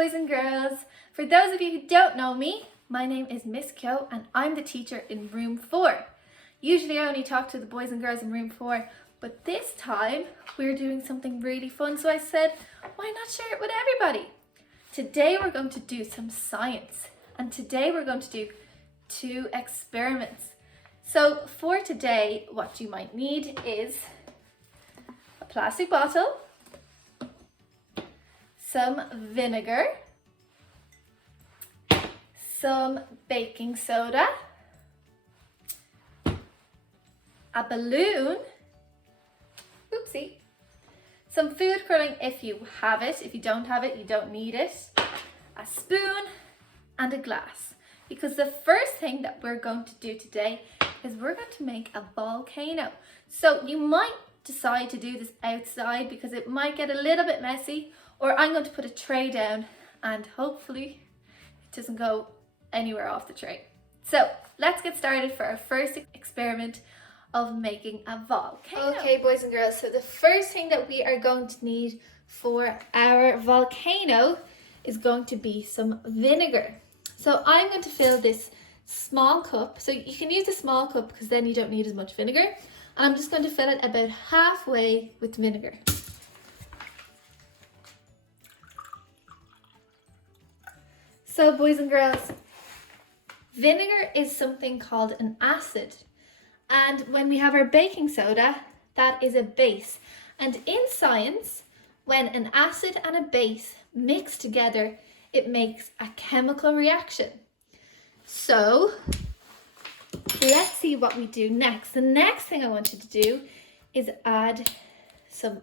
boys and girls. For those of you who don't know me, my name is Miss Kyo and I'm the teacher in room 4. Usually I only talk to the boys and girls in room 4, but this time we're doing something really fun, so I said, why not share it with everybody? Today we're going to do some science, and today we're going to do 2 experiments. So for today, what you might need is a plastic bottle, some vinegar, some baking soda, a balloon, oopsie, some food coloring if you have it. If you don't have it, you don't need it, a spoon and a glass. Because the first thing that we're going to do today is we're going to make a volcano. So you might decide to do this outside because it might get a little bit messy, or I'm going to put a tray down and hopefully it doesn't go anywhere off the tray. So let's get started for our first experiment of making a volcano. Okay, boys and girls, so the first thing that we are going to need for our volcano is going to be some vinegar. So I'm going to fill this small cup. So you can use a small cup because then you don't need as much vinegar. And I'm just going to fill it about halfway with vinegar. So boys and girls, vinegar is something called an acid. And when we have our baking soda, that is a base. And in science, when an acid and a base mix together, it makes a chemical reaction. So let's see what we do next. The next thing I want you to do is add some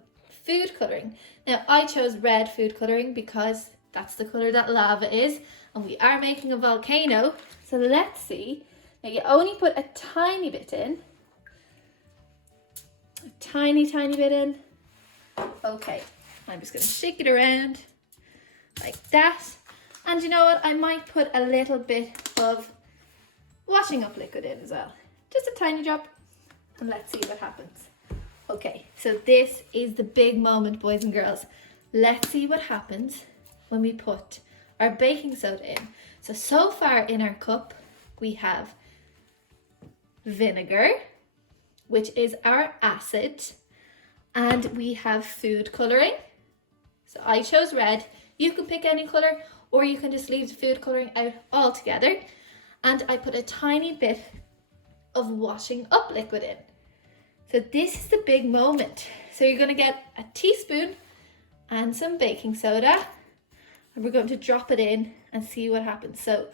food coloring. Now I chose red food coloring because that's the color that lava is, and we are making a volcano. So let's see. Now you only put a tiny bit in. A tiny bit in. Okay, I'm just gonna shake it around like that. And you know what? I might put a little bit of washing up liquid in as well. Just a tiny drop. And let's see what happens. Okay, so this is the big moment, boys and girls. Let's see what happens when we put our baking soda in. So far in our cup, we have vinegar, which is our acid, and we have food coloring. So I chose red. You can pick any color, or you can just leave the food coloring out altogether. And I put a tiny bit of washing up liquid in. So this is the big moment. So you're going to get a teaspoon and some baking soda, and we're going to drop it in and see what happens. So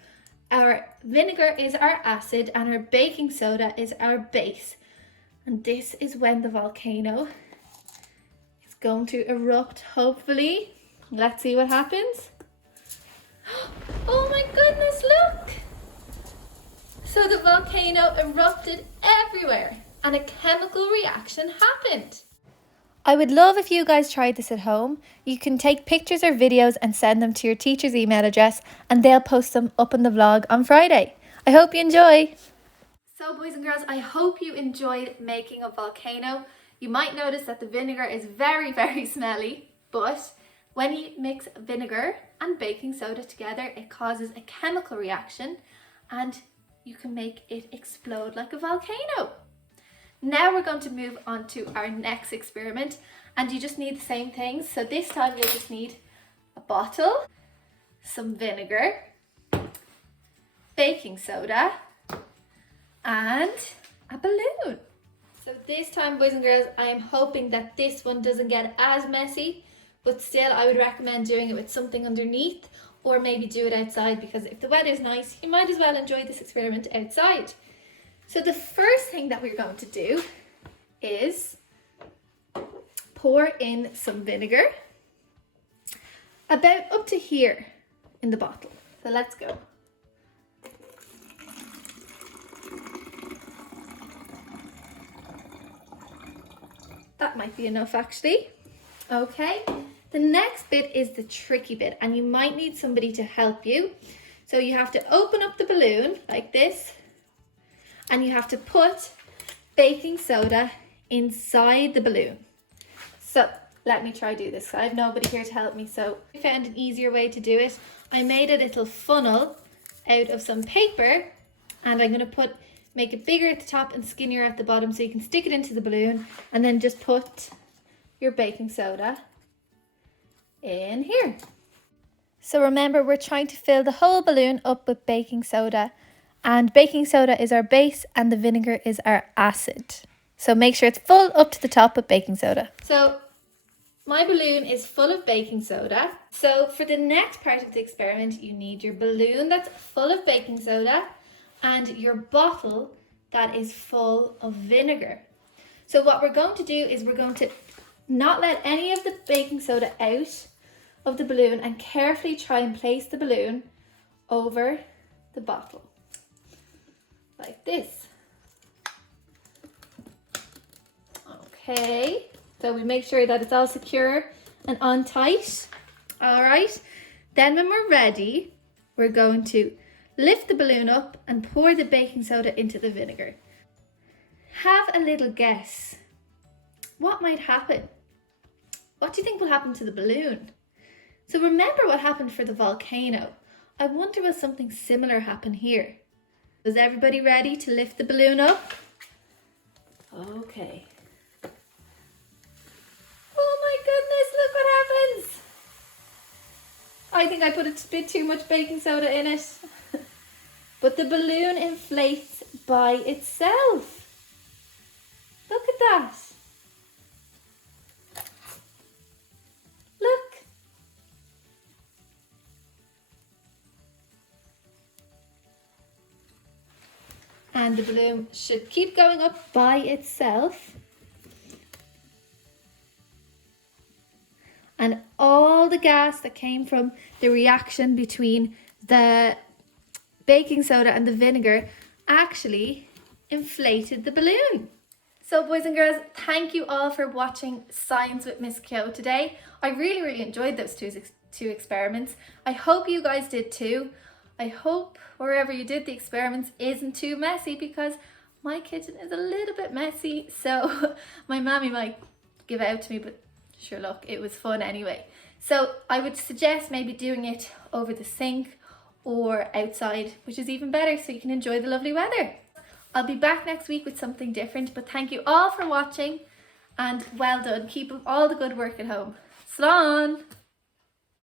our vinegar is our acid and our baking soda is our base. And this is when the volcano is going to erupt, hopefully. Let's see what happens. Oh my goodness, look! So the volcano erupted everywhere and a chemical reaction happened. I would love if you guys tried this at home. You can take pictures or videos and send them to your teacher's email address, and they'll post them up in the vlog on Friday. I hope you enjoy. So boys and girls, I hope you enjoyed making a volcano. You might notice that the vinegar is very smelly, but when you mix vinegar and baking soda together, it causes a chemical reaction and you can make it explode like a volcano. Now we're going to move on to our next experiment, and you just need the same things. So this time you'll just need a bottle, some vinegar, baking soda, and a balloon. So this time, boys and girls, I am hoping that this one doesn't get as messy, but still I would recommend doing it with something underneath, or maybe do it outside, because if the weather's nice, you might as well enjoy this experiment outside. So the first thing that we're going to do is pour in some vinegar, about up to here in the bottle. So let's go. That might be enough actually. Okay, the next bit is the tricky bit, and you might need somebody to help you. So you have to open up the balloon like this, and you have to put baking soda inside the balloon. So let me try do this. I have nobody here to help me, so I found an easier way to do it. I made a little funnel out of some paper, and I'm going to make it bigger at the top and skinnier at the bottom so you can stick it into the balloon, and then just put your baking soda in here. So remember, we're trying to fill the whole balloon up with baking soda, and baking soda is our base and the vinegar is our acid. So make sure it's full up to the top with baking soda. So my balloon is full of baking soda. So for the next part of the experiment, you need your balloon that's full of baking soda and your bottle that is full of vinegar. So what we're going to do is we're going to not let any of the baking soda out of the balloon and carefully try and place the balloon over the bottle. Like this. Okay, so we make sure that it's all secure and on tight. All right, then when we're ready, we're going to lift the balloon up and pour the baking soda into the vinegar. Have a little guess. What might happen? What do you think will happen to the balloon? So remember what happened for the volcano. I wonder will something similar happen here? Is everybody ready to lift the balloon up? Okay. Oh my goodness, look what happens. I think I put a bit too much baking soda in it. But the balloon inflates by itself. Look at that. Look. And the balloon should keep going up by itself. And all the gas that came from the reaction between the baking soda and the vinegar actually inflated the balloon. So boys and girls, thank you all for watching Science with Miss Kyo today. I really enjoyed those two experiments. I hope you guys did too. I hope wherever you did the experiments isn't too messy, because my kitchen is a little bit messy, so my mommy might give out to me, but sure, look, it was fun anyway. So I would suggest maybe doing it over the sink or outside, which is even better, so you can enjoy the lovely weather. I'll be back next week with something different, but thank you all for watching and well done. Keep up all the good work at home. Slán!